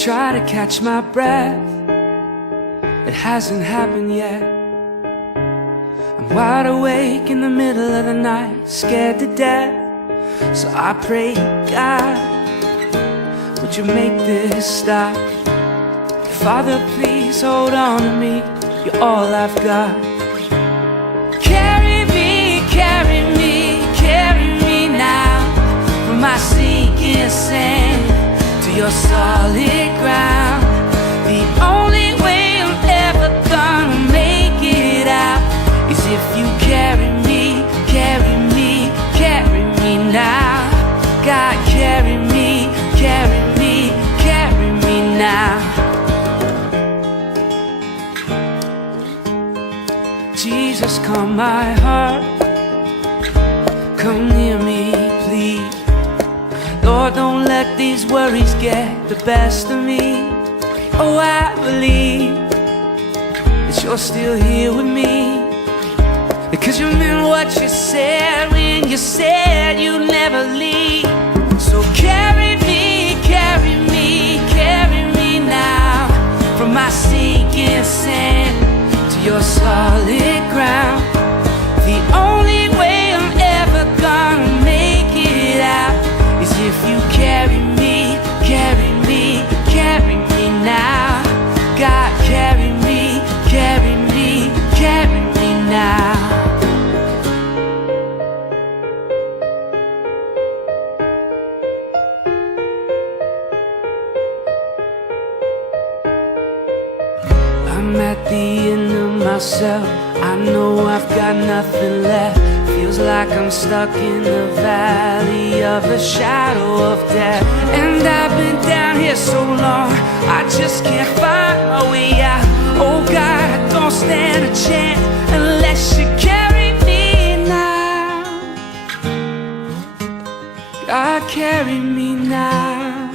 try to catch my breath, it hasn't happened yet. I'm wide awake in the middle of the night, scared to death. So I pray, God, would you make this stop? Father, please hold on to me, you're all I've got. Carry me, carry me, carry me now, from my sinking sand to your solid ground. The only way I'm ever gonna make it out is if you carry me, carry me, carry me now. God, carry me, carry me, carry me now. Jesus, calm my heart, come near me, please. Lord, don't let these worries get the best of me. Oh, I believe that you're still here with me, because you meant what you said when you said you'd never leave. So carry me, carry me, carry me now, from my sinking sand to your solid ground. The only way I'm ever gonna make it out is if you carry me, carry me, carry me now. God, carry me, carry me, carry me now. I'm at the end of myself, I know I've got nothing left. Feels like I'm stuck in the valley of the shadow of death. And I've been down here so long, I just can't find my way out. Oh God, I don't stand a chance unless you carry me now. God, carry me now.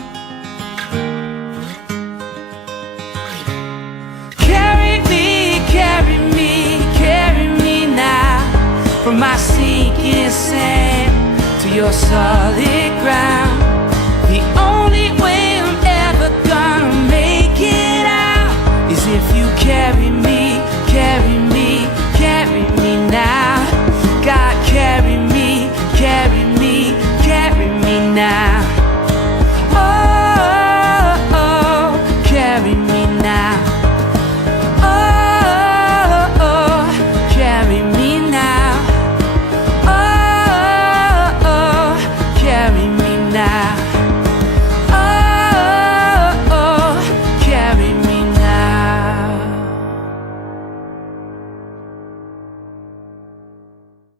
From my sinking sand to your solid ground.